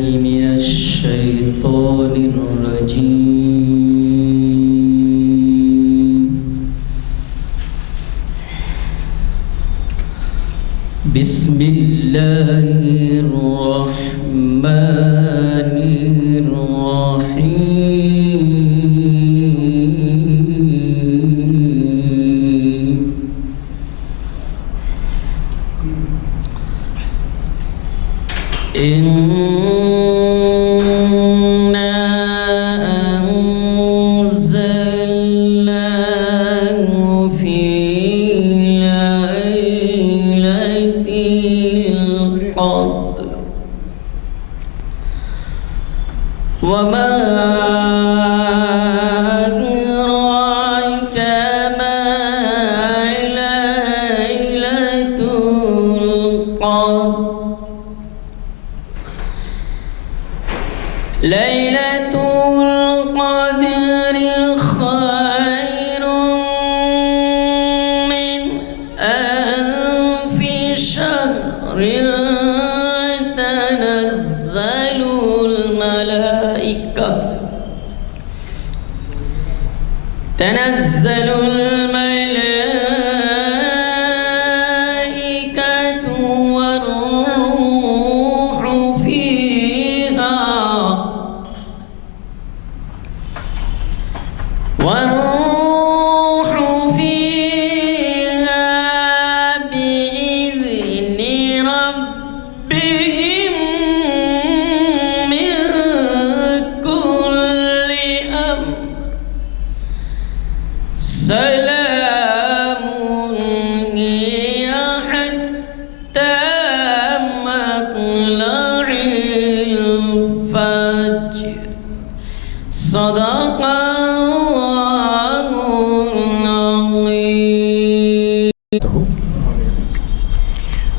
من الشيطان الرجيم. بسم الله الرحمن الرحيم. وما أدراك ما ليلة القدر. ليلة القدر خير من ألف شهر. تنزل الملائكة والروح فيها بإذن ربهم من كل أمر. سلام هي حتى مطلع الفجر. صدق الله العظيم.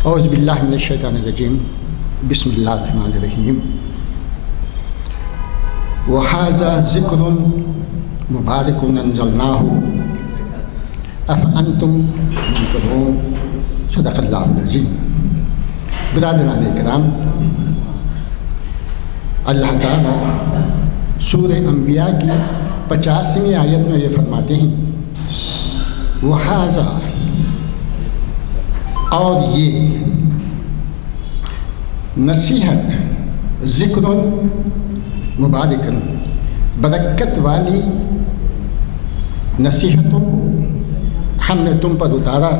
اعوذ باللہ من الشیطان الرجیم. بسم اللہ الرحمن الرحیم. وَهَذَا ذِكْرٌ مُبَارَكٌ أَنزَلْنَاهُ أَفَأَنْتُمْ مُنْكِرُونَ. صدق اللہ العظیم. برادران کرام، اللہ تعالیٰ سورہ انبیاء کی 50ویں آیت میں یہ فرماتے ہیں، وَهَذَا، اور یہ نصیحت، ذکر مبارک، برکت والی نصیحتوں کو ہم نے تم پر اتارا.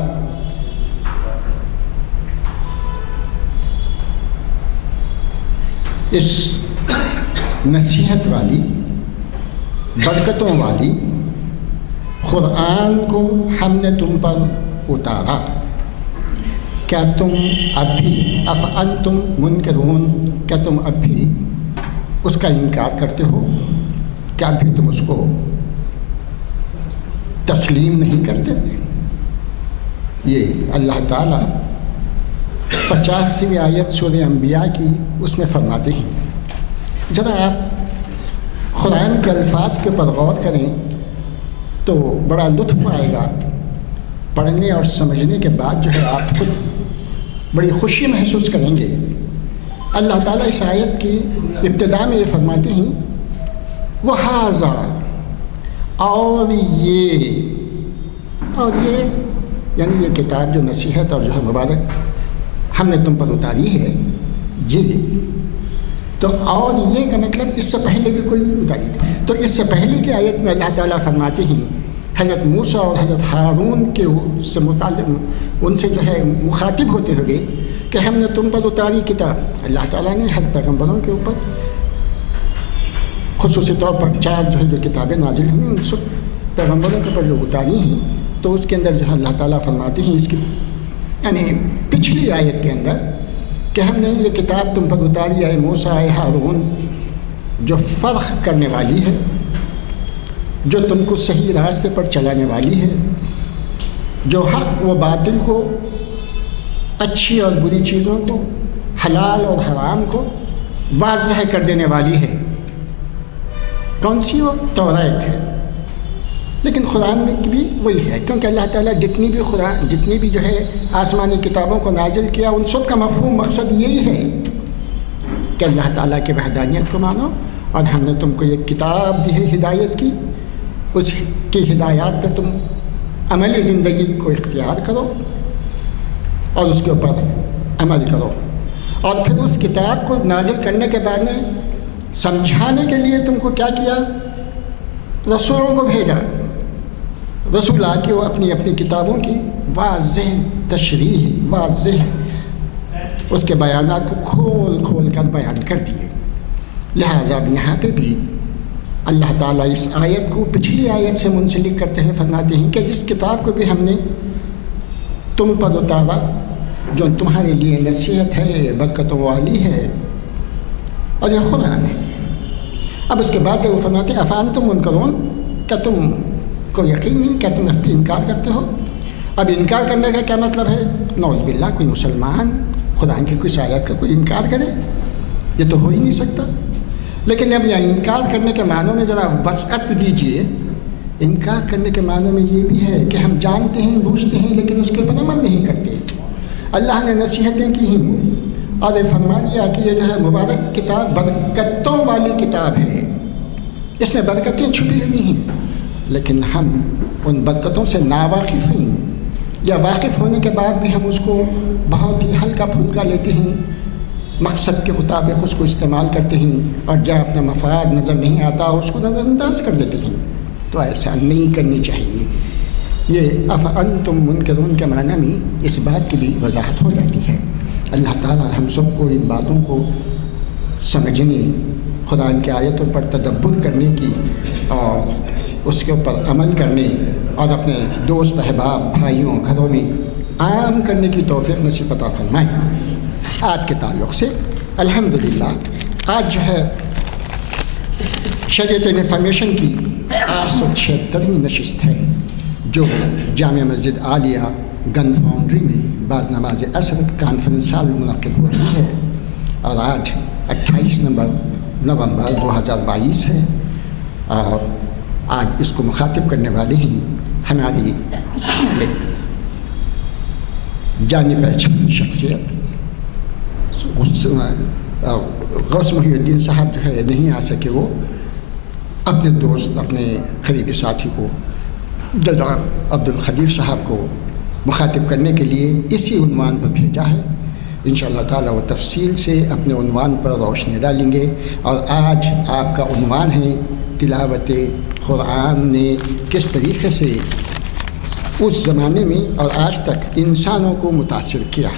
اس نصیحت والی، برکتوں والی قرآن کو ہم نے تم پر اتارا. کیا تم اب بھی افانتم منکرون، کیا تم اب بھی اس کا انکار کرتے ہو؟ کیا اب بھی تم اس کو تسلیم نہیں کرتے؟ یہ اللہ تعالیٰ 50ویں آیت سورہ انبیاء کی اس میں فرماتے ہیں. ذرا آپ قرآن کے الفاظ کے اوپر غور کریں تو بڑا لطف آئے گا. پڑھنے اور سمجھنے کے بعد جو ہے آپ خود بڑی خوشی محسوس کریں گے. اللہ تعالیٰ اس آیت کی ابتدا میں یہ فرماتے ہیں، وَهَذَا، اور یہ یعنی یہ کتاب جو نصیحت اور جو ہے مبارک ہم نے تم پر اتاری ہے، یہ تو اور یہ کا مطلب اس سے پہلے بھی کوئی اتاری تھی. تو اس سے پہلے کی آیت میں اللہ تعالیٰ فرماتے ہیں حضرت موسیٰ اور حضرت ہارون کے سے متعلق ان سے جو ہے مخاطب ہوتے ہوئے کہ ہم نے تم پر اتاری کتاب. اللہ تعالیٰ نے ہر پیغمبروں کے اوپر خصوصی طور پر 4 جو ہے جو کتابیں نازل ہوئی ان سب پیغمبروں کے اوپر جو اتاری ہیں، تو اس کے اندر جو ہے اللہ تعالیٰ فرماتے ہیں اس کی یعنی پچھلی آیت کے اندر کہ ہم نے یہ کتاب تم پر اتاری ہے موسیٰ اے ہارون، جو فرق کرنے والی ہے، جو تم کو صحیح راستے پر چلانے والی ہے، جو حق و باطل کو، اچھی اور بری چیزوں کو، حلال اور حرام کو واضح کر دینے والی ہے. کون سی؟ وہ توریت ہے. لیکن قرآن میں بھی وہی ہے، کیونکہ اللہ تعالیٰ جتنی بھی جو ہے آسمانی کتابوں کو نازل کیا، ان سب کا مفہوم مقصد یہی ہے کہ اللہ تعالیٰ کی وحدانیت کو مانو، اور ہم نے تم کو ایک کتاب دی ہے ہدایت کی، اس کی ہدایات پر تم عملی زندگی کو اختیار کرو اور اس کے اوپر عمل کرو۔ اور پھر اس کتاب کو نازل کرنے کے بعد میں سمجھانے کے لیے تم کو کیا کیا؟ رسولوں کو بھیجا۔ رسول آ کے وہ اپنی اپنی کتابوں کی واضح تشریح، واضح اس کے بیانات کو کھول کھول کر بیان کر دیے۔ لہٰذا اب یہاں پہ بھی اللہ تعالیٰ اس آیت کو پچھلی آیت سے منسلک کرتے ہیں، فرماتے ہیں کہ اس کتاب کو بھی ہم نے تم پر اتارا جو تمہارے لیے نصیحت ہے، برکتوں والی ہے، اور یہ قرآن ہے۔ اب اس کے بعد وہ فرماتے ہیں افانتم منکرون، کیا تم کو یقین نہیں، کیا تم انکار کرتے ہو؟ اب انکار کرنے کا کیا مطلب ہے؟ نعوذ باللہ کوئی مسلمان قرآن کی کچھ آیت کا کوئی انکار کرے؟ یہ تو ہو ہی نہیں سکتا۔ لیکن اب یہ انکار کرنے کے معنوں میں ذرا وسعت دیجئے۔ انکار کرنے کے معنوں میں یہ بھی ہے کہ ہم جانتے ہیں، بوجھتے ہیں، لیکن اس کے اوپر عمل نہیں کرتے۔ اللہ نے نصیحتیں کی ہیں اور فرما دیا کہ یہ جو ہے مبارک کتاب برکتوں والی کتاب ہے، اس میں برکتیں چھپی ہوئی ہیں، لیکن ہم ان برکتوں سے ناواقف ہیں، یا واقف ہونے کے بعد بھی ہم اس کو بہت ہی ہلکا پھلکا لیتے ہیں، مقصد کے مطابق اس کو استعمال کرتے ہیں، اور جہاں اپنا مفاد نظر نہیں آتا اس کو نظر انداز کر دیتے ہیں۔ تو ایسا نہیں کرنی چاہیے۔ یہ افانتم منکرون کے معنی میں اس بات کی بھی وضاحت ہو جاتی ہے۔ اللہ تعالیٰ ہم سب کو ان باتوں کو سمجھنے، قرآن کی آیتوں پر تدبر کرنے کی اور اس کے اوپر عمل کرنے اور اپنے دوست احباب بھائیوں گھروں میں عام کرنے کی توفیق نصیب عطا فرمائے۔ آج کے تعلق سے الحمدللہ آج جو ہے شریعت انفارمیشن کی 876ویں نشست ہے، جو جامع مسجد عالیہ گن فاؤنڈری میں بعد نماز عصر کانفرنس ہال میں منعقد ہو رہی ہے، اور آج 28 نومبر 2022 ہے، اور آج اس کو مخاطب کرنے والی ہیں ہماری ایک جانی پہچانی شخصیت غوث محی الدین صاحب جو ہے نہیں آ سکے، وہ اپنے دوست اپنے قریبی ساتھی کو جناب عبدالقدیر صاحب کو مخاطب کرنے کے لیے اسی عنوان پر بھیجا ہے۔ انشاءاللہ تعالیٰ وہ تفصیل سے اپنے عنوان پر روشنی ڈالیں گے، اور آج آپ کا عنوان ہے تلاوت قرآن نے کس طریقے سے اس زمانے میں اور آج تک انسانوں کو متاثر کیا۔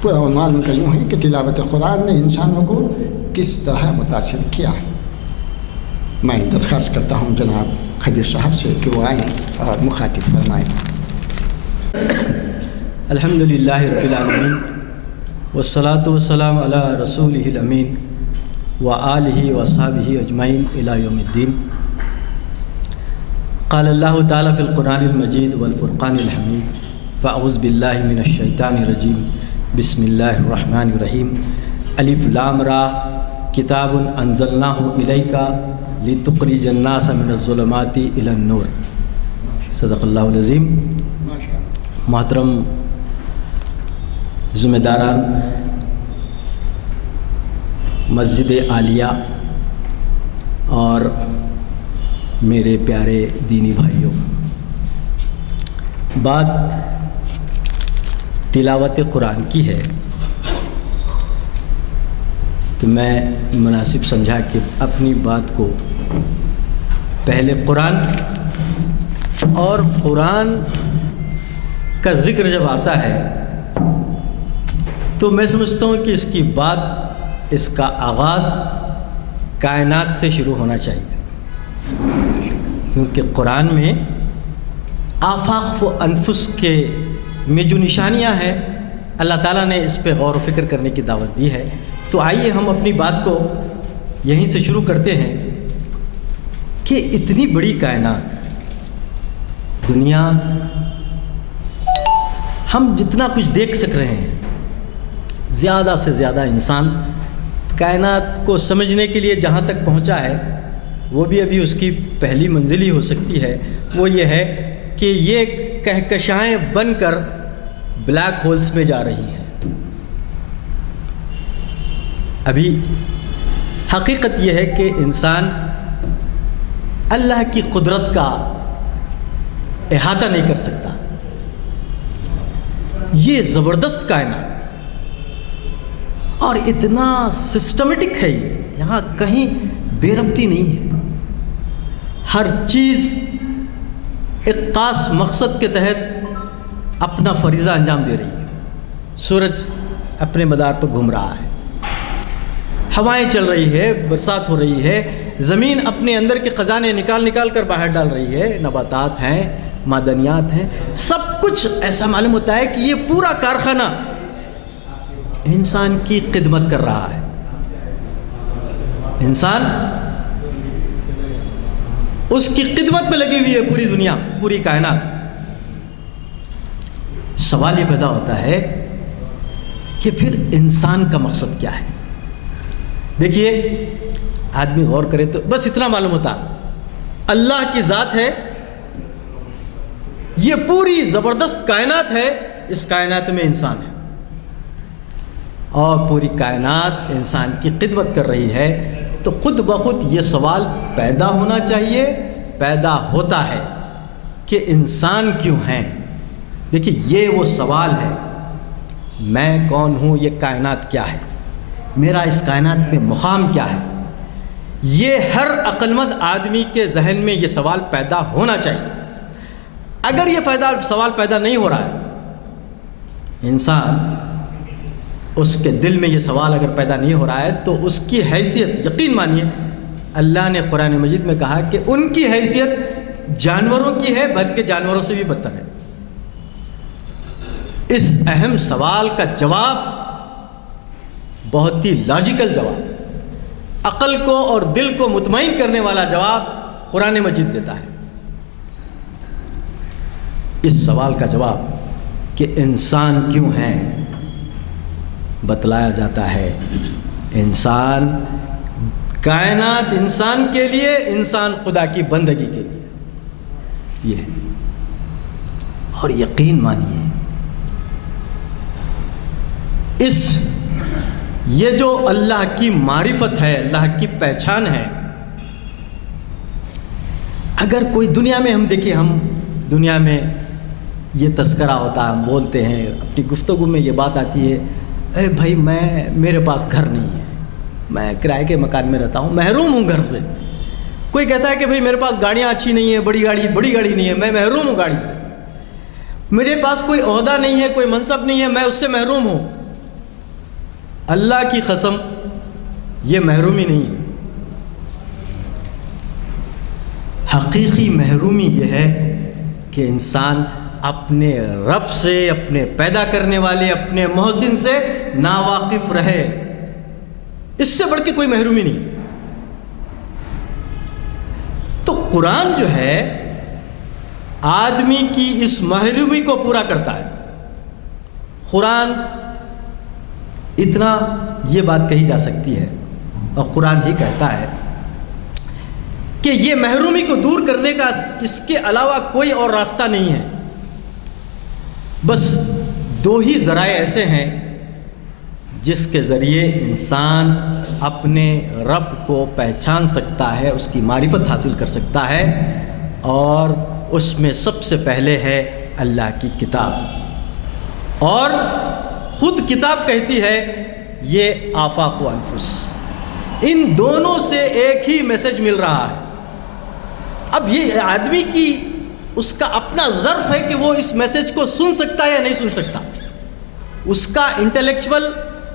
پورا عنوان ان کا یوں ہے کہ تلاوت قرآن نے انسانوں کو کس طرح متاثر کیا۔ میں درخواست کرتا ہوں جناب خدیر صاحب سے کہ وہ آئیں اور مخاطب فرمائیں۔ الحمدللہ رب العالمین والصلاة والسلام علی رسولہ الامین وآلہ وصحبہ اجمعین الی یوم الدین۔ قال اللہ تعالیٰ فی القرآن المجید والفرقان الحمید، فاعوذ باللہ من الشیطان الرجیم، بسم اللہ الرحمن الرحیم۔ الف لام را کتاب انزلناہ الیک لتخرج الناس من الظلمات الی النور۔ صدق اللہ العظیم۔ محترم ذمہ داران مسجد عالیہ اور میرے پیارے دینی بھائیوں، بات تلاوت قرآن کی ہے، تو میں مناسب سمجھا کہ اپنی بات کو پہلے قرآن اور قرآن کا ذکر جب آتا ہے تو میں سمجھتا ہوں کہ اس کی بات، اس کا آغاز کائنات سے شروع ہونا چاہیے، کیونکہ قرآن میں آفاق و انفس کے میں جو نشانیاں ہیں اللہ تعالیٰ نے اس پہ غور و فکر کرنے کی دعوت دی ہے۔ تو آئیے ہم اپنی بات کو یہیں سے شروع کرتے ہیں کہ اتنی بڑی کائنات، دنیا، ہم جتنا کچھ دیکھ سک رہے ہیں، زیادہ سے زیادہ انسان کائنات کو سمجھنے کے لیے جہاں تک پہنچا ہے، وہ بھی ابھی اس کی پہلی منزل ہی ہو سکتی ہے۔ وہ یہ ہے کہ یہ کہکشائیں بن کر بلیک ہولز میں جا رہی ہیں۔ ابھی حقیقت یہ ہے کہ انسان اللہ کی قدرت کا احاطہ نہیں کر سکتا. یہ زبردست کائنات اور اتنا سسٹمیٹک ہے، یہاں کہیں بے ربطی نہیں ہے. ہر چیز ایک خاص مقصد کے تحت اپنا فریضہ انجام دے رہی ہے. سورج اپنے مدار پر گھوم رہا ہے، ہوائیں چل رہی ہے، برسات ہو رہی ہے، زمین اپنے اندر کے خزانے نکال کر باہر ڈال رہی ہے، نباتات ہیں، معدنیات ہیں، سب کچھ ایسا معلوم ہوتا ہے کہ یہ پورا کارخانہ انسان کی خدمت کر رہا ہے. انسان اس کی خدمت میں لگی ہوئی ہے، پوری دنیا، پوری کائنات. سوال یہ پیدا ہوتا ہے کہ پھر انسان کا مقصد کیا ہے؟ دیکھیے، آدمی غور کرے تو بس اتنا معلوم ہوتا، اللہ کی ذات ہے، یہ پوری زبردست کائنات ہے، اس کائنات میں انسان ہے اور پوری کائنات انسان کی خدمت کر رہی ہے. تو خود بخود یہ سوال پیدا ہونا چاہیے، پیدا ہوتا ہے کہ انسان کیوں ہیں. دیکھیے، یہ وہ سوال ہے، میں کون ہوں، یہ کائنات کیا ہے، میرا اس کائنات میں مقام کیا ہے. یہ ہر عقل مند آدمی کے ذہن میں یہ سوال پیدا ہونا چاہیے. اگر یہ سوال پیدا نہیں ہو رہا ہے، انسان اس کے دل میں یہ سوال اگر پیدا نہیں ہو رہا ہے، تو اس کی حیثیت، یقین مانیے، اللہ نے قرآن مجید میں کہا کہ ان کی حیثیت جانوروں کی ہے، بلکہ جانوروں سے بھی بدتر ہے. اس اہم سوال کا جواب بہت ہی لاجیکل جواب، عقل کو اور دل کو مطمئن کرنے والا جواب قرآن مجید دیتا ہے. اس سوال کا جواب کہ انسان کیوں ہے، بتلایا جاتا ہے. انسان، کائنات انسان کے لیے، انسان خدا کی بندگی کے لیے. یہ اور یقین مانیے، یہ جو اللہ کی معرفت ہے، اللہ کی پہچان ہے، اگر کوئی دنیا میں، ہم دیکھیں، ہم دنیا میں یہ تذکرہ ہوتا ہے، ہم بولتے ہیں، اپنی گفتگو میں یہ بات آتی ہے، اے بھائی، میرے پاس گھر نہیں ہے، میں کرائے کے مکان میں رہتا ہوں، محروم ہوں گھر سے. کوئی کہتا ہے کہ بھائی میرے پاس گاڑیاں اچھی نہیں ہیں، بڑی گاڑی نہیں ہے، میں محروم ہوں گاڑی سے. میرے پاس کوئی عہدہ نہیں ہے، کوئی منصب نہیں ہے، میں اس سے محروم ہوں. اللہ کی قسم، یہ محرومی نہیں ہے. حقیقی محرومی یہ ہے کہ انسان اپنے رب سے، اپنے پیدا کرنے والے، اپنے محسن سے ناواقف رہے. اس سے بڑھ کے کوئی محرومی نہیں. تو قرآن جو ہے آدمی کی اس محرومی کو پورا کرتا ہے. قرآن، اتنا یہ بات کہی جا سکتی ہے اور قرآن ہی کہتا ہے کہ یہ محرومی کو دور کرنے کا اس کے علاوہ کوئی اور راستہ نہیں ہے. بس دو ہی ذرائع ایسے ہیں جس کے ذریعے انسان اپنے رب کو پہچان سکتا ہے، اس کی معرفت حاصل کر سکتا ہے، اور اس میں سب سے پہلے ہے اللہ کی کتاب. اور خود کتاب کہتی ہے یہ آفاق و انفس، ان دونوں سے ایک ہی میسج مل رہا ہے. اب یہ آدمی کی، اس کا اپنا ظرف ہے کہ وہ اس میسج کو سن سکتا ہے یا نہیں سن سکتا. اس کا انٹلیکچول،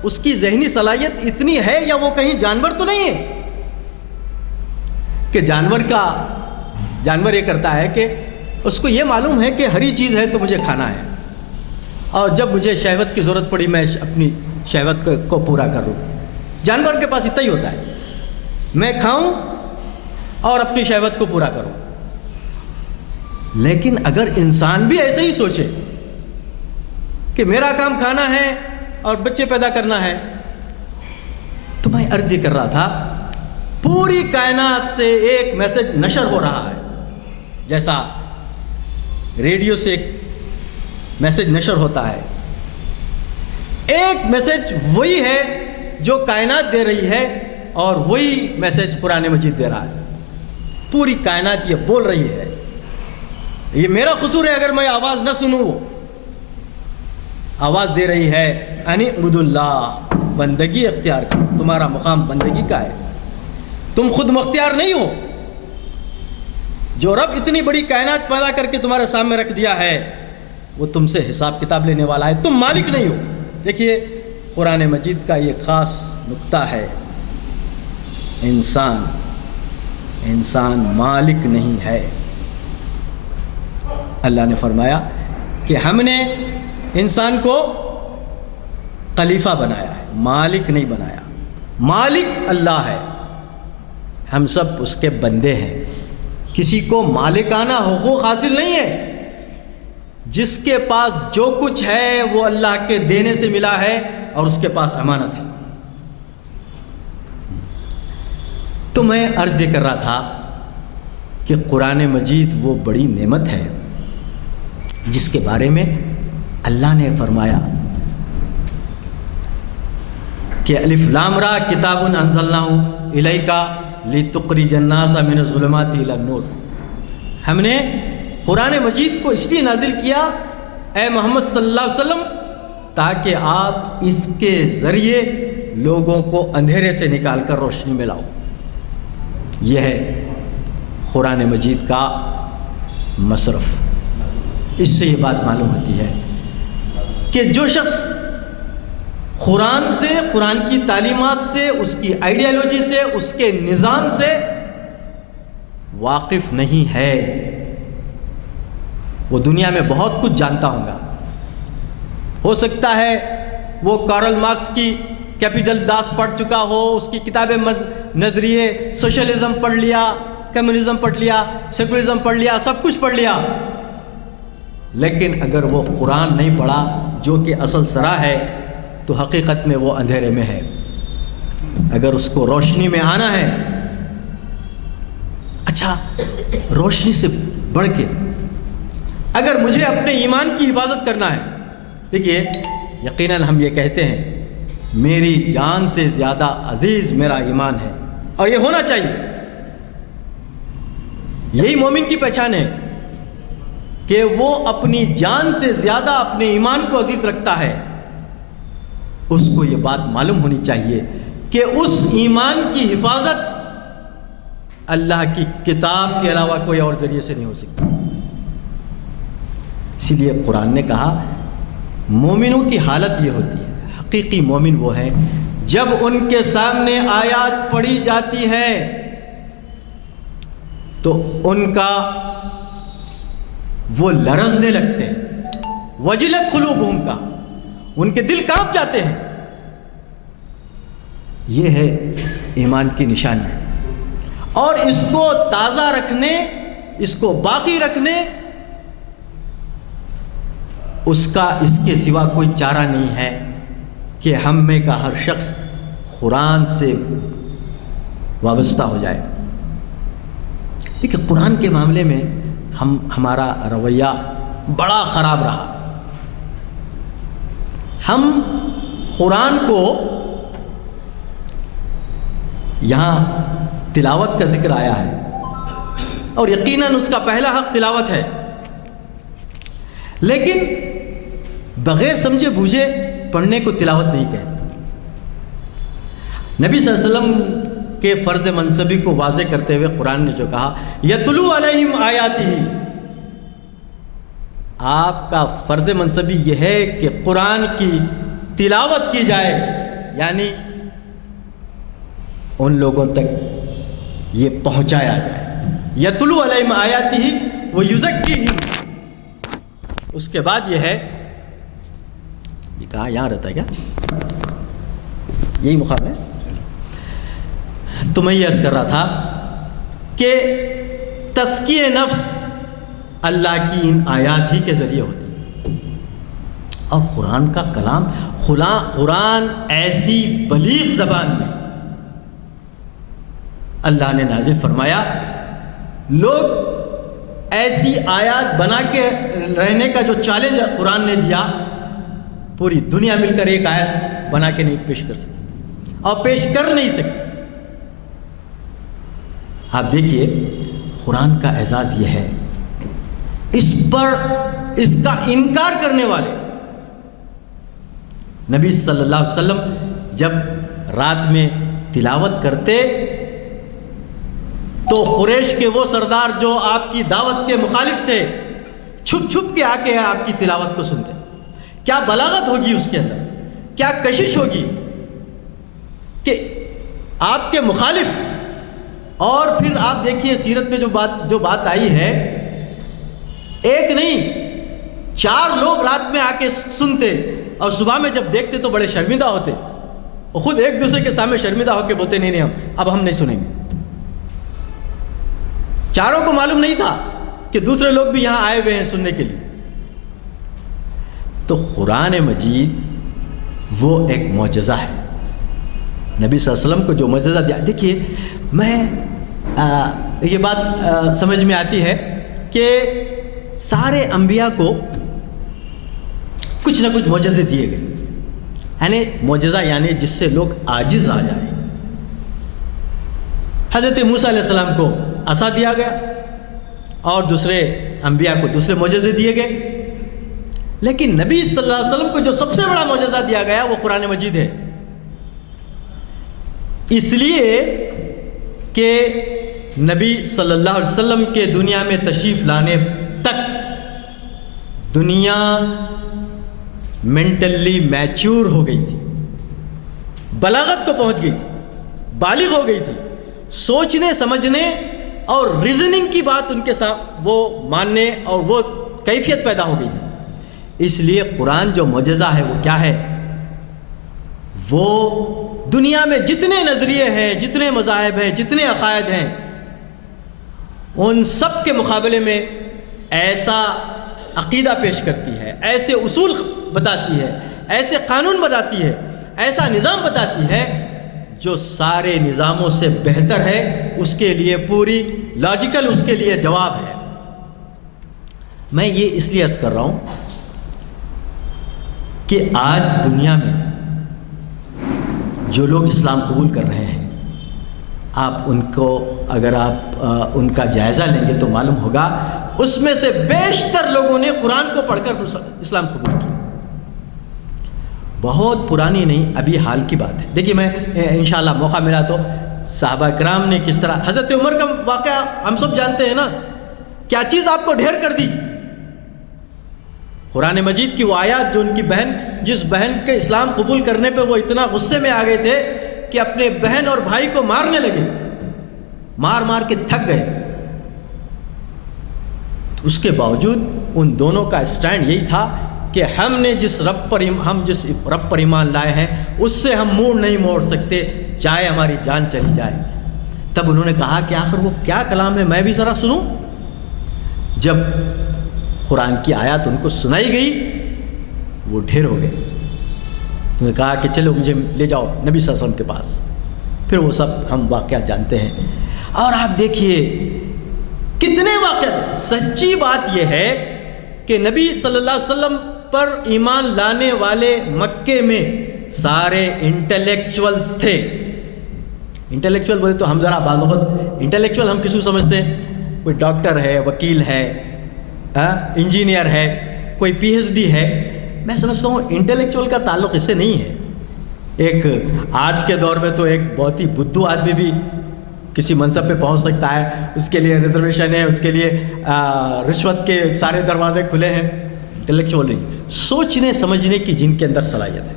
اس کی ذہنی صلاحیت اتنی ہے، یا وہ کہیں جانور تو نہیں ہے کہ جانور یہ کرتا ہے کہ اس کو یہ معلوم ہے کہ ہری چیز ہے تو مجھے کھانا ہے، اور جب مجھے شہوت کی ضرورت پڑی میں اپنی شہوت کو پورا کروں. جانور کے پاس اتنا ہی ہوتا ہے، میں کھاؤں اور اپنی شہوت کو پورا کروں. لیکن اگر انسان بھی ایسے ہی سوچے کہ میرا کام کھانا ہے اور بچے پیدا کرنا ہے، تو میں عرض کر رہا تھا، پوری کائنات سے ایک میسج نشر ہو رہا ہے. جیسا ریڈیو سے ایک میسج نشر ہوتا ہے، ایک میسج وہی ہے جو کائنات دے رہی ہے اور وہی میسج قرآن مجید دے رہا ہے. پوری کائنات یہ بول رہی ہے. یہ میرا قصور ہے اگر میں آواز نہ سنوں. وہ آواز دے رہی ہے ان اعبدوا اللہ، بندگی اختیار کرو. تمہارا مقام بندگی کا ہے، تم خود مختار نہیں ہو. جو رب اتنی بڑی کائنات پیدا کر کے تمہارے سامنے رکھ دیا ہے وہ تم سے حساب کتاب لینے والا ہے. تم مالک نہیں ہو. دیکھیے قرآن مجید کا یہ خاص نقطہ ہے، انسان مالک نہیں ہے. اللہ نے فرمایا کہ ہم نے انسان کو خلیفہ بنایا ہے، مالک نہیں بنایا. مالک اللہ ہے، ہم سب اس کے بندے ہیں. کسی کو مالکانہ حقوق حاصل نہیں ہے. جس کے پاس جو کچھ ہے وہ اللہ کے دینے سے ملا ہے اور اس کے پاس امانت ہے. تو میں عرض یہ کر رہا تھا کہ قرآن مجید وہ بڑی نعمت ہے جس کے بارے میں اللہ نے فرمایا کہ الف لام را کتاب انزلناہ الیک لتخرج الناس من الظلمات الی النور. ہم نے قرآن مجید کو اس لیے نازل کیا اے محمد صلی اللہ علیہ وسلم تاکہ آپ اس کے ذریعے لوگوں کو اندھیرے سے نکال کر روشنی میں لاؤ. یہ ہے قرآن مجید کا مصرف. اس سے یہ بات معلوم ہوتی ہے کہ جو شخص قرآن سے، قرآن کی تعلیمات سے، اس کی آئیڈیالوجی سے، اس کے نظام سے واقف نہیں ہے وہ دنیا میں بہت کچھ جانتا ہوگا. ہو سکتا ہے وہ کارل مارکس کی کیپیٹل داس پڑھ چکا ہو، اس کی کتابیں نظریے سوشلزم پڑھ لیا، کمیونزم پڑھ لیا، سیکولرزم پڑھ لیا، سب کچھ پڑھ لیا. لیکن اگر وہ قرآن نہیں پڑھا جو کہ اصل سرا ہے تو حقیقت میں وہ اندھیرے میں ہے. اگر اس کو روشنی میں آنا ہے، اچھا روشنی سے بڑھ کے اگر مجھے اپنے ایمان کی حفاظت کرنا ہے، دیکھیے یقیناً ہم یہ کہتے ہیں میری جان سے زیادہ عزیز میرا ایمان ہے، اور یہ ہونا چاہیے. یہی مومن کی پہچان ہے کہ وہ اپنی جان سے زیادہ اپنے ایمان کو عزیز رکھتا ہے. اس کو یہ بات معلوم ہونی چاہیے کہ اس ایمان کی حفاظت اللہ کی کتاب کے علاوہ کوئی اور ذریعے سے نہیں ہو سکتی. اسی لیے قرآن نے کہا مومنوں کی حالت یہ ہوتی ہے، حقیقی مومن وہ ہے جب ان کے سامنے آیات پڑھی جاتی ہے تو ان کا وہ لرزنے لگتے ہیں. وجلت قلوبہم کا، ان کے دل کانپ جاتے ہیں. یہ ہے ایمان کی نشانی. اور اس کو تازہ رکھنے، اس کو باقی رکھنے، اس کے سوا کوئی چارہ نہیں ہے کہ ہم میں کا ہر شخص قرآن سے وابستہ ہو جائے. دیکھیں قرآن کے معاملے میں ہمارا رویہ بڑا خراب رہا. ہم قرآن کو یہاں تلاوت کا ذکر آیا ہے اور یقیناً اس کا پہلا حق تلاوت ہے، لیکن بغیر سمجھے بوجھے پڑھنے کو تلاوت نہیں کہتے. نبی صلی اللہ علیہ وسلم کے فرض منصبی کو واضح کرتے ہوئے قرآن نے جو کہا یتلو علیہم آیاتہ، آپ کا فرض منصبی یہ ہے کہ قرآن کی تلاوت کی جائے، یعنی ان لوگوں تک یہ پہنچایا جائے. یتلو علیہم آیاتہ ویزکیہم. اس کے بعد یہ ہے، یہ کہا یہاں رہتا ہے کیا؟ یہی مقام ہے. تو میں یہ عرض کر رہا تھا کہ تزکیہ نفس اللہ کی ان آیات ہی کے ذریعے ہوتی ہے. اور قرآن کا کلام، قرآن ایسی بلیغ زبان میں اللہ نے نازل فرمایا. لوگ ایسی آیات بنا کے رہنے کا جو چیلنج قرآن نے دیا، پوری دنیا مل کر ایک آیت بنا کے نہیں پیش کر سکی. اور پیش کر نہیں سکتی۔ آپ دیکھیے قرآن کا اعزاز یہ ہے، اس پر اس کا انکار کرنے والے نبی صلی اللہ علیہ وسلم جب رات میں تلاوت کرتے تو قریش کے وہ سردار جو آپ کی دعوت کے مخالف تھے چھپ چھپ کے آ کے آپ کی تلاوت کو سنتے۔ کیا بلاغت ہوگی اس کے اندر، کیا کشش ہوگی کہ آپ کے مخالف۔ اور پھر آپ دیکھیے سیرت میں جو بات آئی ہے، ایک نہیں 4 لوگ رات میں آ کے سنتے اور صبح میں جب دیکھتے تو بڑے شرمندہ ہوتے، اور خود ایک دوسرے کے سامنے شرمندہ ہو کے بولتے نہیں اب ہم نہیں سنیں گے۔ چاروں کو معلوم نہیں تھا کہ دوسرے لوگ بھی یہاں آئے ہوئے ہیں سننے کے لیے۔ تو قرآن مجید وہ ایک معجزہ ہے، نبی صلی اللہ علیہ وسلم کو جو معجزہ دیا۔ دیکھیے میں یہ بات سمجھ میں آتی ہے کہ سارے انبیاء کو کچھ نہ کچھ معجزے دیے گئے، یعنی معجزہ یعنی جس سے لوگ عاجز آ جائیں۔ حضرت موسیٰ علیہ السلام کو عصا دیا گیا اور دوسرے انبیاء کو دوسرے معجزے دیے گئے، لیکن نبی صلی اللہ علیہ وسلم کو جو سب سے بڑا معجزہ دیا گیا وہ قرآن مجید ہے، اس لیے کہ نبی صلی اللہ علیہ وسلم کے دنیا میں تشریف لانے تک دنیا مینٹلی میچور ہو گئی تھی، بلاغت کو پہنچ گئی تھی، بالغ ہو گئی تھی، سوچنے سمجھنے اور ریزننگ کی بات ان کے ساتھ وہ ماننے اور وہ کیفیت پیدا ہو گئی تھی۔ اس لیے قرآن جو معجزہ ہے وہ کیا ہے؟ وہ دنیا میں جتنے نظریے ہیں، جتنے مذاہب ہیں، جتنے عقائد ہیں، ان سب کے مقابلے میں ایسا عقیدہ پیش کرتی ہے، ایسے اصول بتاتی ہے، ایسے قانون بتاتی ہے، ایسا نظام بتاتی ہے جو سارے نظاموں سے بہتر ہے، اس کے لیے پوری لاجیکل اس کے لیے جواب ہے۔ میں یہ اس لیے عرض کر رہا ہوں کہ آج دنیا میں جو لوگ اسلام قبول کر رہے ہیں، آپ ان کو اگر آپ ان کا جائزہ لیں گے تو معلوم ہوگا اس میں سے بیشتر لوگوں نے قرآن کو پڑھ کر اسلام قبول کیا۔ بہت پرانی نہیں، ابھی حال کی بات ہے۔ دیکھیے میں انشاءاللہ موقع ملا تو صحابہ کرام نے کس طرح، حضرت عمر کا واقعہ ہم سب جانتے ہیں نا، کیا چیز آپ کو ڈھیر کر دی؟ قرآن مجید کی وہ آیات جو ان کی بہن، جس بہن کے اسلام قبول کرنے پہ وہ اتنا غصے میں آ گئے تھے کہ اپنے بہن اور بھائی کو مارنے لگے، مار مار کے تھک گئے، تو اس کے باوجود ان دونوں کا سٹینڈ یہی تھا کہ ہم جس رب پر ایمان لائے ہیں اس سے ہم منہ نہیں موڑ سکتے، چاہے ہماری جان چلی جائے۔ تب انہوں نے کہا کہ آخر وہ کیا کلام ہے، میں بھی ذرا سنوں۔ جب قرآن کی آیات ان کو سنائی گئی وہ ڈھیر ہو گئے، انہوں نے کہا کہ چلو مجھے لے جاؤ نبی صلی اللہ علیہ وسلم کے پاس۔ پھر وہ سب ہم واقعات جانتے ہیں، اور آپ دیکھیے کتنے واقعات۔ سچی بات یہ ہے کہ نبی صلی اللہ علیہ وسلم پر ایمان لانے والے مکے میں سارے انٹلیکچوئلز تھے۔ انٹلیکچوئل بولے تو ہم ذرا بعض اوقات انٹلیکچوئل ہم کسی کو سمجھتے ہیں، کوئی ڈاکٹر ہے، وکیل ہے، انجینئر ہے، کوئی پی ایچ ڈی ہے۔ میں سمجھتا ہوں انٹلیکچوئل کا تعلق اس سے نہیں ہے۔ ایک آج کے دور میں تو ایک بہت ہی بدھو آدمی بھی کسی منصب پہ پہنچ سکتا ہے، اس کے لیے ریزرویشن ہے، اس کے لیے رشوت کے سارے دروازے کھلے ہیں۔ انٹلیکچوئل نہیں، سوچنے سمجھنے کی جن کے اندر صلاحیت ہے،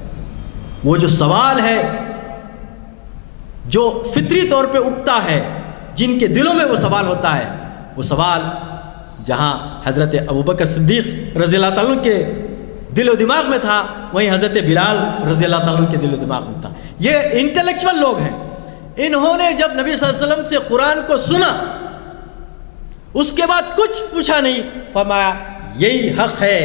وہ جو سوال ہے جو فطری طور پہ اٹھتا ہے، جن کے دلوں میں وہ سوال ہوتا ہے، وہ سوال جہاں حضرت ابوبکر صدیق رضی اللہ تعالیٰ کے دل و دماغ میں تھا، وہیں حضرت بلال رضی اللہ تعالیٰ کے دل و دماغ میں تھا۔ یہ انٹلیکچوئل لوگ ہیں۔ انہوں نے جب نبی صلی اللہ علیہ وسلم سے قرآن کو سنا، اس کے بعد کچھ پوچھا نہیں، فرمایا یہی حق ہے،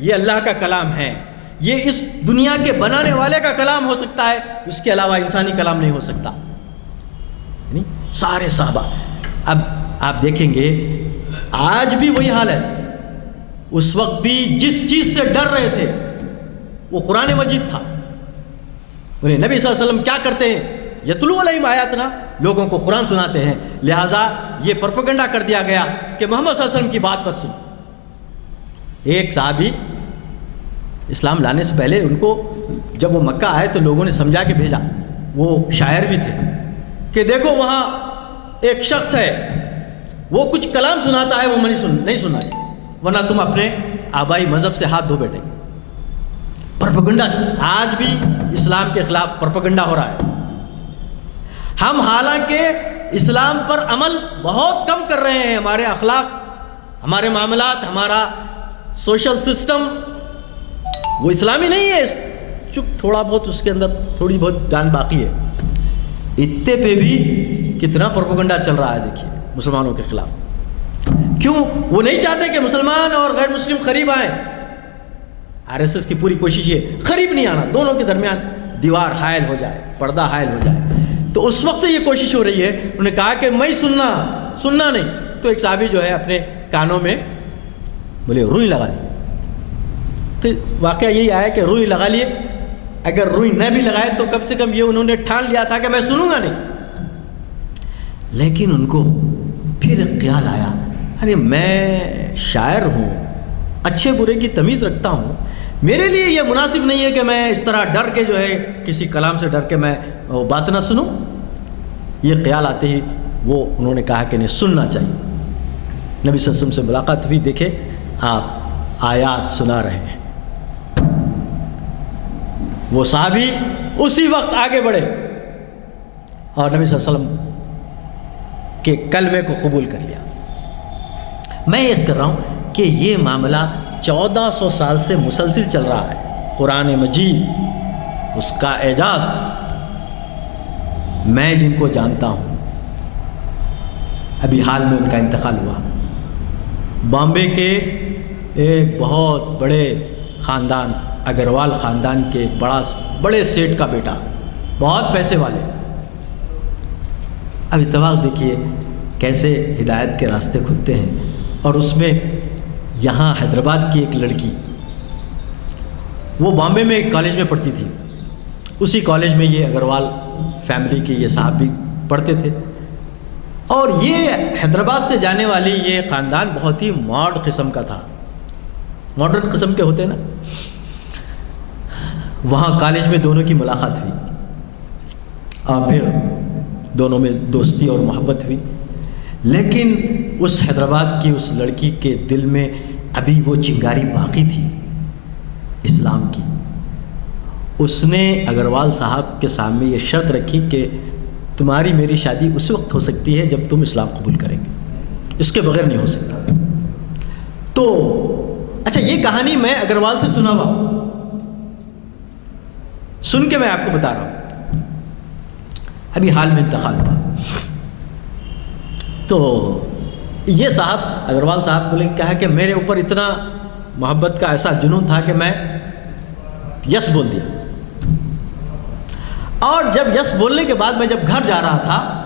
یہ اللہ کا کلام ہے، یہ اس دنیا کے بنانے والے کا کلام ہو سکتا ہے، اس کے علاوہ انسانی کلام نہیں ہو سکتا۔ یعنی سارے صحابہ۔ اب آپ دیکھیں گے آج بھی وہی حال ہے۔ اس وقت بھی جس چیز سے ڈر رہے تھے وہ قرآن مجید تھا، انہیں نبی صلی اللہ علیہ وسلم کیا کرتے ہیں؟ یتلو علیہم آیاتنا، لوگوں کو قرآن سناتے ہیں، لہٰذا یہ پروپیگنڈا کر دیا گیا کہ محمد صلی اللہ علیہ وسلم کی بات مت سنو۔ ایک صحابی اسلام لانے سے پہلے ان کو جب وہ مکہ آئے تو لوگوں نے سمجھا کے بھیجا، وہ شاعر بھی تھے، کہ دیکھو وہاں ایک شخص ہے وہ کچھ کلام سناتا ہے، وہ نہیں سننا چاہیے، ورنہ تم اپنے آبائی مذہب سے ہاتھ دھو بیٹھیں گے۔ پروپیگنڈا آج بھی اسلام کے خلاف پروپیگنڈا ہو رہا ہے۔ ہم حالانکہ اسلام پر عمل بہت کم کر رہے ہیں، ہمارے اخلاق، ہمارے معاملات، ہمارا سوشل سسٹم وہ اسلامی نہیں ہے، چپ تھوڑا بہت اس کے اندر تھوڑی بہت جان باقی ہے۔ اتنے پہ بھی کتنا پروپیگنڈا چل رہا ہے دیکھیے مسلمانوں کے خلاف۔ کیوں؟ وہ نہیں چاہتے کہ مسلمان اور غیر مسلم قریب آئیں۔ RSS کی پوری کوشش یہ قریب نہیں آنا، دونوں کے درمیان دیوار حائل ہو جائے، پردہ حائل ہو جائے۔ تو اس وقت سے یہ کوشش ہو رہی ہے۔ انہوں نے کہا کہ میں سننا نہیں، تو ایک صحابی جو ہے اپنے کانوں میں بولے روئی لگا لی۔ تو واقعہ یہی آیا کہ روئی لگا لیے، اگر روئی نہ بھی لگائے تو کم سے کم یہ انہوں نے ٹھان لیا تھا کہ میں سنوں گا نہیں۔ لیکن ان کو پھر ایک خیال آیا، ارے میں شاعر ہوں، اچھے برے کی تمیز رکھتا ہوں، میرے لیے یہ مناسب نہیں ہے کہ میں اس طرح ڈر کے جو ہے کسی کلام سے ڈر کے میں وہ بات نہ سنوں۔ یہ خیال آتے ہی وہ انہوں نے کہا کہ نہیں، سننا چاہیے۔ نبی صلی اللہ علیہ وسلم سے ملاقات ہوئی، دیکھے آپ آیات سنا رہے ہیں۔ وہ صحابی اسی وقت آگے بڑھے اور نبی صلی اللہ علیہ وسلم کے کلمے کو قبول کر لیا۔ میں یہ کر رہا ہوں کہ یہ معاملہ 1400 سال سے مسلسل چل رہا ہے۔ قرآن مجید، اس کا اعجاز، میں جن کو جانتا ہوں، ابھی حال میں ان کا انتقال ہوا، بامبے کے ایک بہت بڑے خاندان، اگروال خاندان کے بڑے سیٹ کا بیٹا، بہت پیسے والے۔ اب اتفاق دیکھیے کیسے ہدایت کے راستے کھلتے ہیں۔ اور اس میں یہاں حیدرآباد کی ایک لڑکی، وہ بامبے میں ایک کالج میں پڑھتی تھی، اسی کالج میں یہ اگروال فیملی کے یہ صاحب بھی پڑھتے تھے۔ اور یہ حیدرآباد سے جانے والی یہ خاندان بہت ہی ماڈرن قسم کا تھا، ماڈرن قسم کے ہوتے نا۔ وہاں کالج میں دونوں کی ملاقات ہوئی اور پھر دونوں میں دوستی اور محبت ہوئی۔ لیکن اس حیدرآباد کی اس لڑکی کے دل میں ابھی وہ چنگاری باقی تھی اسلام کی۔ اس نے اگروال صاحب کے سامنے یہ شرط رکھی کہ تمہاری میری شادی اس وقت ہو سکتی ہے جب تم اسلام قبول کریں گے، اس کے بغیر نہیں ہو سکتا۔ تو اچھا، یہ کہانی میں اگروال سے سنا ہوا، سن کے میں آپ کو بتا رہا ہوں، ابھی حال میں انتقال ہوا۔ تو یہ صاحب اگروال صاحب بولے، کہا کہ میرے اوپر اتنا محبت کا ایسا جنون تھا کہ میں یس بول دیا۔ اور جب یس بولنے کے بعد میں جب گھر جا رہا تھا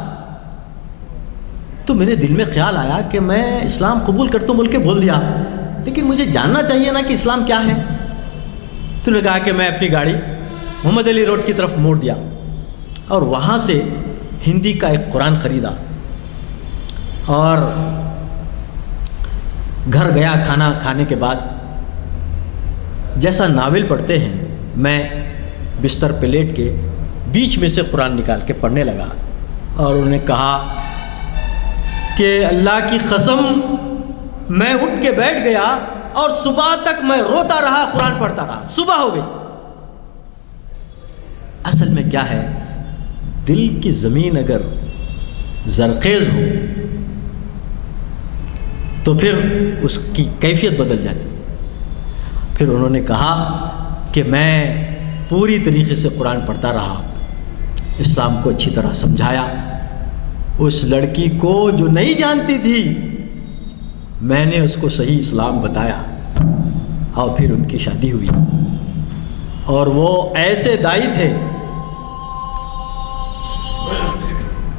تو میرے دل میں خیال آیا کہ میں اسلام قبول کرتا ہوں بول کے بول دیا، لیکن مجھے جاننا چاہیے نا کہ اسلام کیا ہے۔ تو نے کہا کہ میں اپنی گاڑی محمد علی روڈ کی طرف موڑ دیا اور وہاں سے ہندی کا ایک قرآن خریدا اور گھر گیا۔ کھانا کھانے کے بعد جیسا ناول پڑھتے ہیں، میں بستر پہ لیٹ کے بیچ میں سے قرآن نکال کے پڑھنے لگا اور انہوں نے کہا کہ اللہ کی قسم میں اٹھ کے بیٹھ گیا اور صبح تک میں روتا رہا، قرآن پڑھتا رہا، صبح ہو گئی۔ اصل میں کیا ہے، دل کی زمین اگر زرخیز ہو تو پھر اس کی کیفیت بدل جاتی۔ پھر انہوں نے کہا کہ میں پوری طریقے سے قرآن پڑھتا رہا، اسلام کو اچھی طرح سمجھایا۔ اس لڑکی کو جو نہیں جانتی تھی میں نے اس کو صحیح اسلام بتایا اور پھر ان کی شادی ہوئی۔ اور وہ ایسے دائی تھے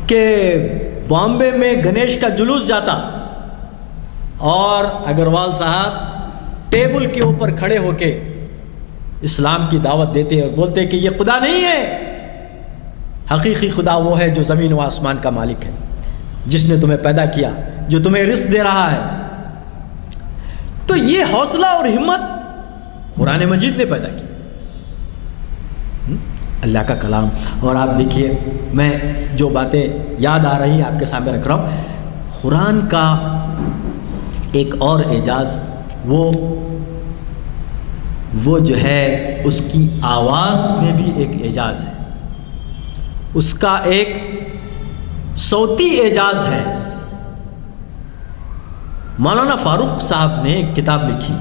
کہ بامبے میں گنیش کا جلوس جاتا اور اگروال صاحب ٹیبل کے اوپر کھڑے ہو کے اسلام کی دعوت دیتے اور بولتے کہ یہ خدا نہیں ہے، حقیقی خدا وہ ہے جو زمین و آسمان کا مالک ہے، جس نے تمہیں پیدا کیا، جو تمہیں رزق دے رہا ہے۔ تو یہ حوصلہ اور ہمت قرآن مجید نے پیدا کی، اللہ کا کلام۔ اور آپ دیکھیے، میں جو باتیں یاد آ رہی آپ کے سامنے رکھ رہا ہوں، قرآن کا ایک اور اعجاز وہ جو ہے اس کی آواز میں بھی ایک اعجاز ہے، اس کا ایک صوتی اعجاز ہے۔ مولانا فاروق صاحب نے ایک کتاب لکھی،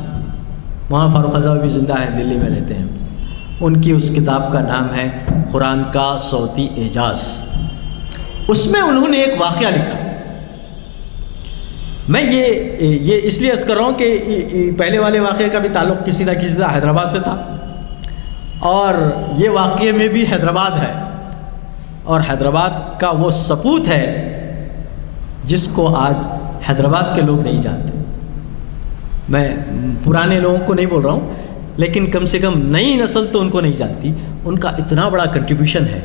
مولانا فاروق صاحب بھی زندہ ہیں، دلی میں رہتے ہیں، ان کی اس کتاب کا نام ہے قرآن کا صوتی اعجاز۔ اس میں انہوں نے ایک واقعہ لکھا، میں یہ اس لیے عرض کر رہا ہوں کہ پہلے والے واقعے کا بھی تعلق کسی نہ کسی طرح حیدرآباد سے تھا، اور یہ واقعے میں بھی حیدرآباد ہے، اور حیدرآباد کا وہ سپوت ہے جس کو آج حیدرآباد کے لوگ نہیں جانتے۔ میں پرانے لوگوں کو نہیں بول رہا ہوں، لیکن کم سے کم نئی نسل تو ان کو نہیں جانتی۔ ان کا اتنا بڑا کنٹریبیوشن ہے،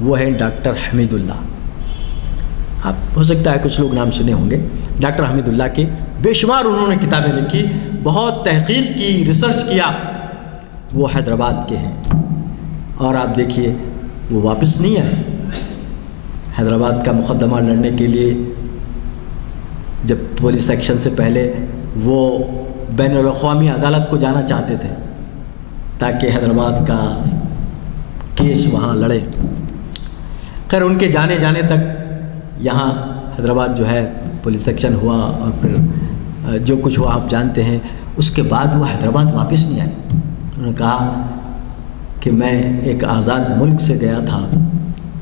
وہ ہے ڈاکٹر حمید اللہ۔ آپ ہو سکتا ہے کچھ لوگ نام سنے ہوں گے، ڈاکٹر حمید اللہ کے بے شمار انہوں نے کتابیں لکھی، بہت تحقیق کی، ریسرچ کیا، وہ حیدرآباد کے ہیں۔ اور آپ دیکھیے وہ واپس نہیں آئے۔ حیدرآباد کا مقدمہ لڑنے کے لیے جب پولیس ایکشن سے پہلے وہ بین الاقوامی عدالت کو جانا چاہتے تھے تاکہ حیدرآباد کا کیس وہاں لڑے، خیر ان کے جانے تک یہاں حیدرآباد جو ہے پولیس ایکشن ہوا، اور پھر جو کچھ ہوا آپ جانتے ہیں۔ اس کے بعد وہ حیدرآباد واپس نہیں آئے۔ انہوں نے کہا کہ میں ایک آزاد ملک سے گیا تھا،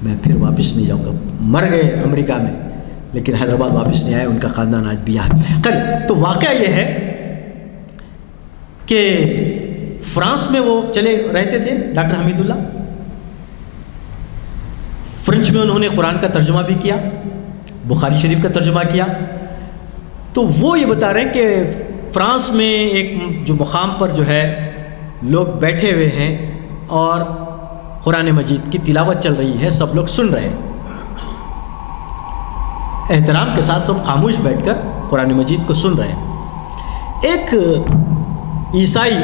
میں پھر واپس نہیں جاؤں گا۔ مر گئے امریکہ میں، لیکن حیدرآباد واپس نہیں آئے، ان کا خاندان آج بھی ہے۔ خیر تو واقعہ یہ ہے کہ فرانس میں وہ چلے رہتے تھے ڈاکٹر حمید اللہ، فرینچ میں انہوں نے قرآن کا ترجمہ بھی کیا، بخاری شریف کا ترجمہ کیا۔ تو وہ یہ بتا رہے ہیں کہ فرانس میں ایک جو مقام پر جو ہے لوگ بیٹھے ہوئے ہیں اور قرآن مجید کی تلاوت چل رہی ہے، سب لوگ سن رہے ہیں، احترام کے ساتھ سب خاموش بیٹھ کر قرآن مجید کو سن رہے ہیں۔ ایک عیسائی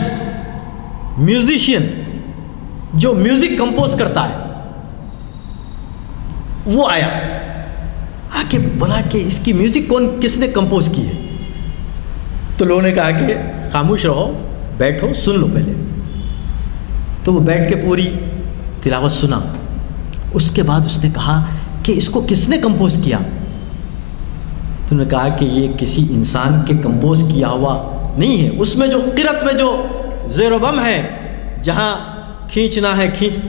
میوزیشین جو میوزک کمپوز کرتا ہے وہ آیا، آ کے بولا کہ اس کی میوزک کس نے کمپوز کی ہے؟ تو لوگوں نے کہا کہ خاموش رہو، بیٹھو، سن لو پہلے۔ تو وہ بیٹھ کے پوری تلاوت سنا۔ اس کے بعد اس نے کہا کہ اس کو کس نے کمپوز کیا؟ تو انہوں نے کہا کہ یہ کسی انسان کے کمپوز کیا ہوا نہیں ہے، اس میں جو قرت میں جو زیر و بم ہے، جہاں کھینچنا ہے کھینچ،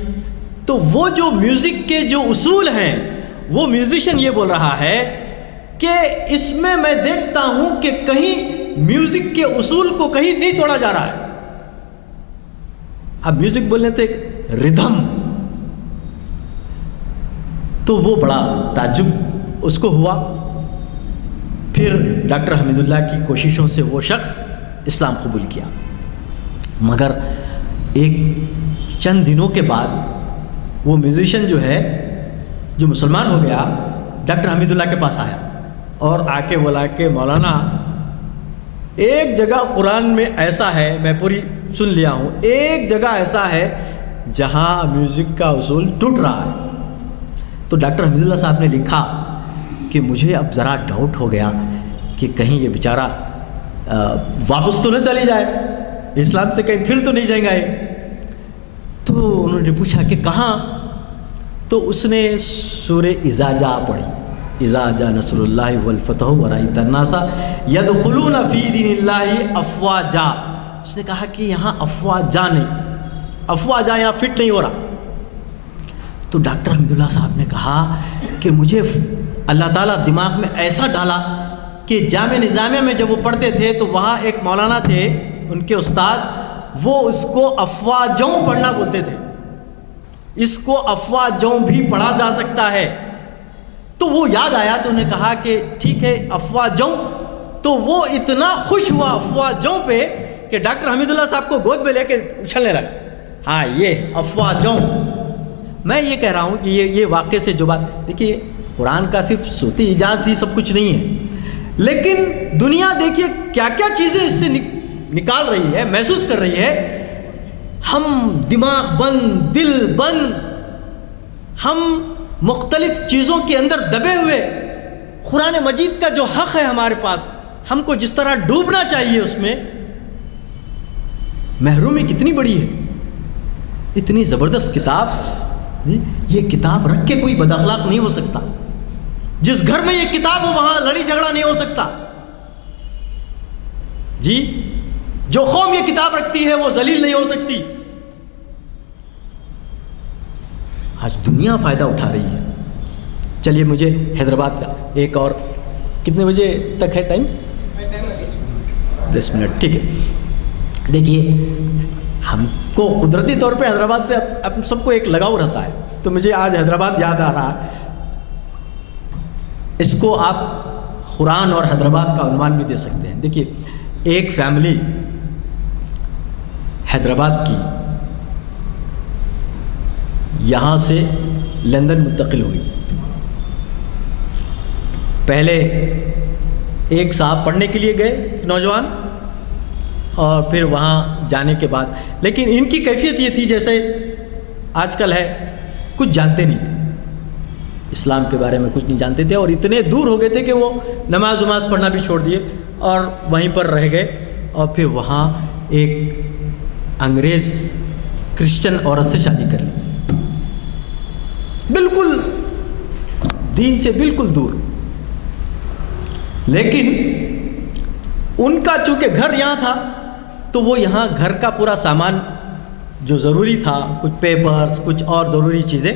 تو وہ جو میوزک کے جو اصول ہیں، وہ میوزیشین یہ بول رہا ہے کہ اس میں دیکھتا ہوں کہ کہیں میوزک کے اصول کو کہیں نہیں توڑا جا رہا ہے۔ اب میوزک بولنے تو ایک ردھم، تو وہ بڑا تعجب اس کو ہوا۔ پھر ڈاکٹر حمید اللہ کی کوششوں سے وہ شخص اسلام قبول کیا، مگر ایک چند دنوں کے بعد وہ میوزیشین جو ہے جو مسلمان ہو گیا، ڈاکٹر حمید اللہ کے پاس آیا اور آ کے بولا کہ مولانا ایک جگہ قرآن میں ایسا ہے، میں پوری سن لیا ہوں، ایک جگہ ایسا ہے جہاں میوزک کا اصول ٹوٹ رہا ہے۔ تو ڈاکٹر حمید اللہ صاحب نے لکھا کہ مجھے اب ذرا ڈاؤٹ ہو گیا کہ کہیں یہ بیچارہ واپس تو نہ چلی جائے، اسلام سے کہیں پھر تو نہیں جائیں گے۔ تو انہوں نے پوچھا کہ کہاں؟ تو اس نے سورہ اذا جاء پڑھی، اذا جاء نصر اللہ والفتح ورأیت الناس یدخلون فی دین اللہ افواجا۔ اس نے کہا کہ یہاں افواجا نہیں، افواجا یہاں فٹ نہیں ہو رہا۔ تو ڈاکٹر حمید اللہ صاحب نے کہا کہ مجھے اللہ تعالیٰ دماغ میں ایسا ڈالا کہ جامع نظامیہ میں جب وہ پڑھتے تھے تو وہاں ایک مولانا تھے ان کے استاد، وہ اس کو افواجوں پڑھنا بولتے تھے، اس کو افواجوں بھی پڑھا جا سکتا ہے۔ تو وہ یاد آیا تو انہیں کہا کہ ٹھیک ہے افواجوں۔ تو وہ اتنا خوش ہوا افواجوں پہ کہ ڈاکٹر حمید اللہ صاحب کو گود میں لے کے اچھلنے لگا، ہاں یہ افواجوں۔ میں یہ کہہ رہا ہوں کہ یہ واقعے سے جو بات، دیکھیے قرآن کا صرف صوتی اعجاز ہی سب کچھ نہیں ہے، لیکن دنیا دیکھیے کیا کیا چیزیں اس سے نکال رہی ہے، محسوس کر رہی ہے. ہم دماغ بند، دل بند، ہم مختلف چیزوں کے اندر دبے ہوئے، قرآن مجید کا جو حق ہے ہمارے پاس، ہم کو جس طرح ڈوبنا چاہیے اس میں، محرومی کتنی بڑی ہے. اتنی زبردست کتاب، یہ کتاب رکھ کے کوئی بد اخلاق نہیں ہو سکتا. جس گھر میں یہ کتاب ہو وہاں لڑائی جھگڑا نہیں ہو سکتا. جی، جو قوم یہ کتاب رکھتی ہے وہ ذلیل نہیں ہو سکتی. آج دنیا فائدہ اٹھا رہی ہے. چلیے مجھے حیدرآباد کا ایک اور، کتنے بجے تک ہے ٹائم؟ 10 منٹ، ٹھیک ہے. دیکھیے ہم کو قدرتی طور پہ حیدرآباد سے اب سب کو ایک لگاؤ رہتا ہے، تو مجھے آج حیدرآباد یاد آ رہا ہے. اس کو آپ قرآن اور حیدرآباد کا عنوان بھی دے سکتے ہیں. دیکھیے ایک فیملی حیدرآباد کی یہاں سے لندن منتقل ہوئی. پہلے ایک صاحب پڑھنے کے لیے گئے نوجوان، اور پھر وہاں جانے کے بعد، لیکن ان کی کیفیت یہ تھی جیسے آج کل ہے، کچھ جانتے نہیں تھے، اسلام کے بارے میں کچھ نہیں جانتے تھے، اور اتنے دور ہو گئے تھے کہ وہ نماز پڑھنا بھی چھوڑ دیے اور وہیں پر رہ گئے. اور پھر وہاں ایک انگریز کرسچن عورت سے شادی کر لی، بالکل دین سے بالکل دور. لیکن ان کا چونکہ گھر یہاں تھا تو وہ یہاں گھر کا پورا سامان جو ضروری تھا، کچھ پیپرز، کچھ اور ضروری چیزیں،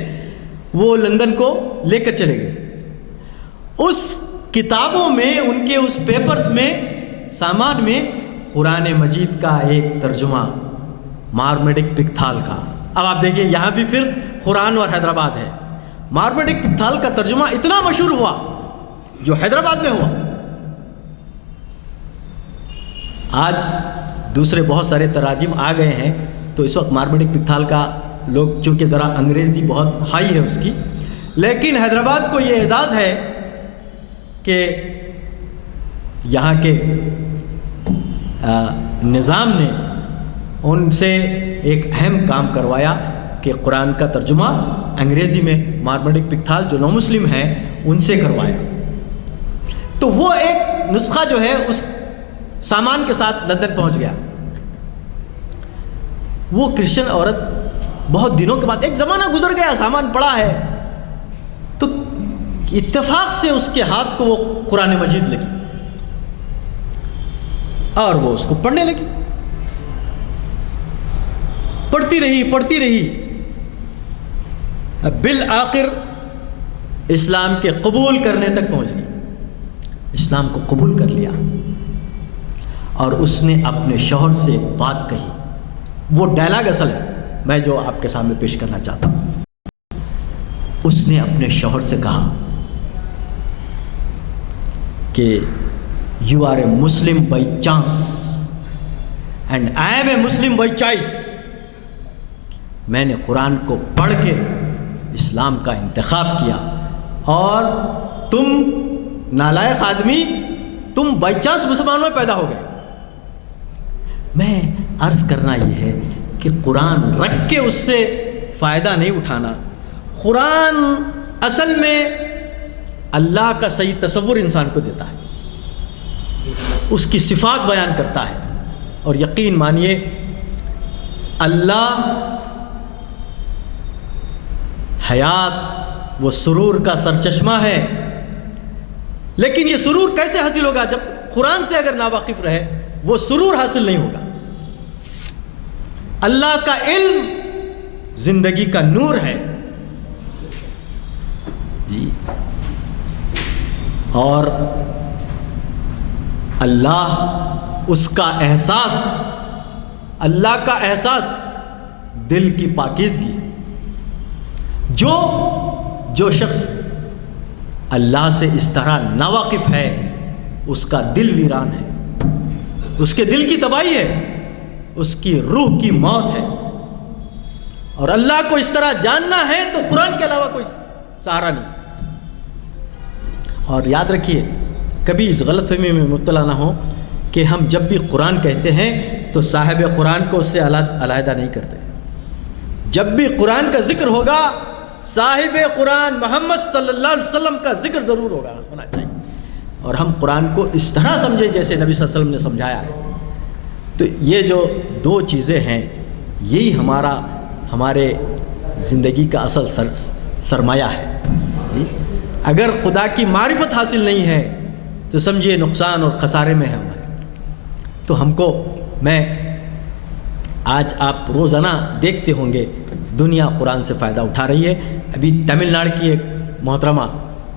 وہ لندن کو لے کر چلے گئے. اس کتابوں میں، ان کے اس پیپرز میں، سامان میں قرآن مجید کا ایک ترجمہ مارمیڈک پکتھال کا. اب آپ دیکھیے یہاں بھی پھر قرآن اور حیدرآباد ہے. مارمیڈک پکتھال کا ترجمہ اتنا مشہور ہوا جو حیدرآباد میں ہوا. آج دوسرے بہت سارے تراجم آ گئے ہیں، تو اس وقت مارمیڈک پکتھال کا لوگ، چونکہ ذرا انگریزی بہت ہائی ہے اس کی، لیکن حیدرآباد کو یہ اعزاز ہے کہ یہاں کے نظام نے ان سے ایک اہم کام کروایا کہ قرآن کا ترجمہ انگریزی میں مارمیڈک پکتھال جو نو مسلم ہیں ان سے کروایا. تو وہ ایک نسخہ جو ہے اس سامان کے ساتھ لندن پہنچ گیا. وہ کرسچن عورت بہت دنوں کے بعد، ایک زمانہ گزر گیا، سامان پڑا ہے، تو اتفاق سے اس کے ہاتھ کو وہ قرآن مجید لگی اور وہ اس کو پڑھنے لگی. پڑھتی رہی، بالآخر اسلام کے قبول کرنے تک پہنچ گئی. اسلام کو قبول کر لیا، اور اس نے اپنے شوہر سے ایک بات کہی. وہ ڈائلاگ اصل ہے میں جو آپ کے سامنے پیش کرنا چاہتا ہوں. اس نے اپنے شوہر سے کہا کہ you are a Muslim by chance and I am a Muslim by choice. میں نے قرآن کو پڑھ کے اسلام کا انتخاب کیا، اور تم نالائق آدمی، تم بائی چانس مسلمان میں پیدا ہو گئے. میں عرض کرنا یہ ہے کہ قرآن رکھ کے اس سے فائدہ نہیں اٹھانا. قرآن اصل میں اللہ کا صحیح تصور انسان کو دیتا ہے، اس کی صفات بیان کرتا ہے. اور یقین مانیے اللہ حیات و سرور کا سرچشمہ ہے، لیکن یہ سرور کیسے حاصل ہوگا؟ جب قرآن سے اگر ناواقف رہے وہ سرور حاصل نہیں ہوگا. اللہ کا علم زندگی کا نور ہے جی، اور اللہ اس کا احساس، اللہ کا احساس دل کی پاکیزگی. جو شخص اللہ سے اس طرح ناواقف ہے اس کا دل ویران ہے، اس کے دل کی تباہی ہے، اس کی روح کی موت ہے. اور اللہ کو اس طرح جاننا ہے تو قرآن کے علاوہ کوئی سہارا نہیں. اور یاد رکھیے کبھی اس غلط فہمی میں مبتلا نہ ہو کہ ہم جب بھی قرآن کہتے ہیں تو صاحب قرآن کو اس سے علیحدہ نہیں کرتے. جب بھی قرآن کا ذکر ہوگا صاحب قرآن محمد صلی اللہ علیہ وسلم کا ذکر ضرور ہونا چاہیے. اور ہم قرآن کو اس طرح سمجھیں جیسے نبی صلی اللہ علیہ وسلم نے سمجھایا ہے. تو یہ جو دو چیزیں ہیں یہی ہمارے زندگی کا اصل سرمایہ ہے. اگر خدا کی معرفت حاصل نہیں ہے تو سمجھیے نقصان اور خسارے میں ہم ہیں. تو ہم کو آج آپ روزانہ دیکھتے ہوں گے دنیا قرآن سے فائدہ اٹھا رہی ہے. ابھی تمل ناڈو کی ایک محترمہ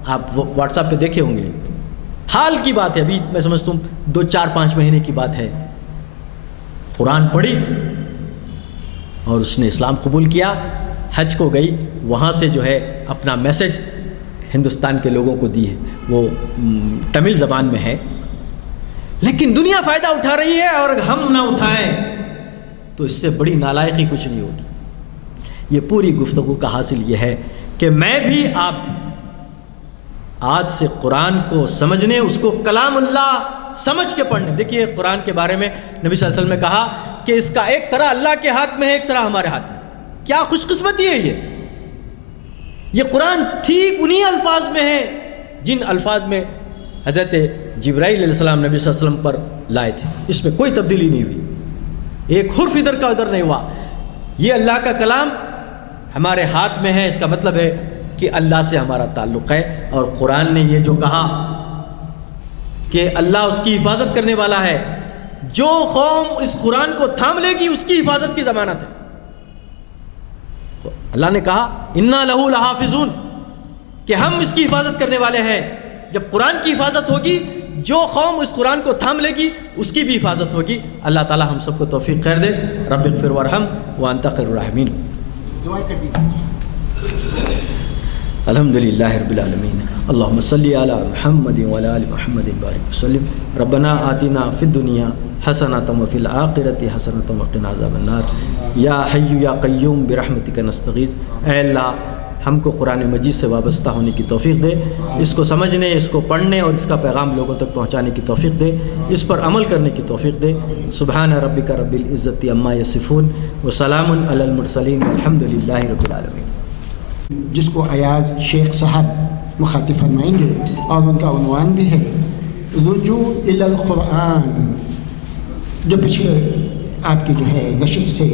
آپ واٹس ایپ پہ دیکھے ہوں گے, حال کی بات ہے, ابھی میں سمجھتا ہوں 2-4-5 مہینے کی بات ہے, قرآن پڑھی اور اس نے اسلام قبول کیا, حج کو گئی, وہاں سے جو ہے اپنا میسج ہندوستان کے لوگوں کو دی ہے. وہ تمل زبان میں ہے, لیکن دنیا فائدہ اٹھا رہی ہے اور ہم نہ اٹھائیں تو اس سے بڑی نالائقی کچھ نہیں ہوگی. یہ پوری گفتگو کا حاصل یہ ہے کہ میں بھی آپ بھی آج سے قرآن کو سمجھنے, اس کو کلام اللہ سمجھ کے پڑھنے. دیکھیے قرآن کے بارے میں نبی صلی اللہ علیہ وسلم نے کہا کہ اس کا ایک سرا اللہ کے ہاتھ میں ہے, ایک سرا ہمارے ہاتھ میں. کیا خوش قسمتی ہے یہ قرآن ٹھیک انہی الفاظ میں ہے جن الفاظ میں حضرت جبرائیل علیہ السلام نبی صلی اللہ علیہ وسلم پر لائے تھے. اس میں کوئی تبدیلی نہیں ہوئی, ایک حرف ادھر کا ادھر نہیں ہوا. یہ اللہ کا کلام ہمارے ہاتھ میں ہے, اس کا مطلب ہے کہ اللہ سے ہمارا تعلق ہے. اور قرآن نے یہ جو کہا کہ اللہ اس کی حفاظت کرنے والا ہے, جو قوم اس قرآن کو تھام لے گی اس کی حفاظت کی ضمانت ہے. اللہ نے کہا انا لہو لحافظون, کہ ہم اس کی حفاظت کرنے والے ہیں. جب قرآن کی حفاظت ہوگی, جو قوم اس قرآن کو تھام لے گی اس کی بھی حفاظت ہوگی. اللہ تعالی ہم سب کو توفیق خیر دے. رب اغفر وارحم وانت خیر الراحمین. الحمدللہ رب العالمین. اللہم صلی علی محمد وعلی آل محمد بارک وسلم. ربنا آتنا فی الدنیا حسنۃ وفی الآخرۃ حسنۃ وقنا عذاب النار. یا حی یا قیوم برحمتک نستغیث. اے اللہ ہم کو قرآن مجید سے وابستہ ہونے کی توفیق دے, اس کو سمجھنے, اس کو پڑھنے اور اس کا پیغام لوگوں تک پہنچانے کی توفیق دے, اس پر عمل کرنے کی توفیق دے. سبحان ربک رب العزت عما یصفون وسلام علی المرسلین والحمد للہ رب العالمین. جس کو ایاز شیخ صاحب مخاطب فرمائیں گے اور ان کا عنوان بھی ہے رجوع الی القرآن, جو پچھلے آپ کی جو ہے نشست سے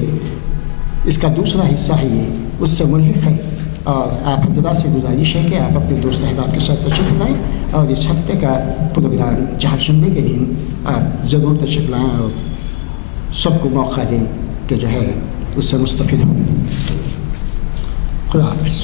اس کا دوسرا حصہ ہے, یہ اس سے ملحق ہے. اور آپ حضرات سے گزارش ہے کہ آپ اپنے دوست احباب کے ساتھ تشریف لائیں اور اس ہفتے کا پروگرام چہارشنبے کے دن آپ ضرور تشریف لائیں اور سب کو موقع دیں کہ جو ہے اس سے مستفید ہوں. خدا حافظ.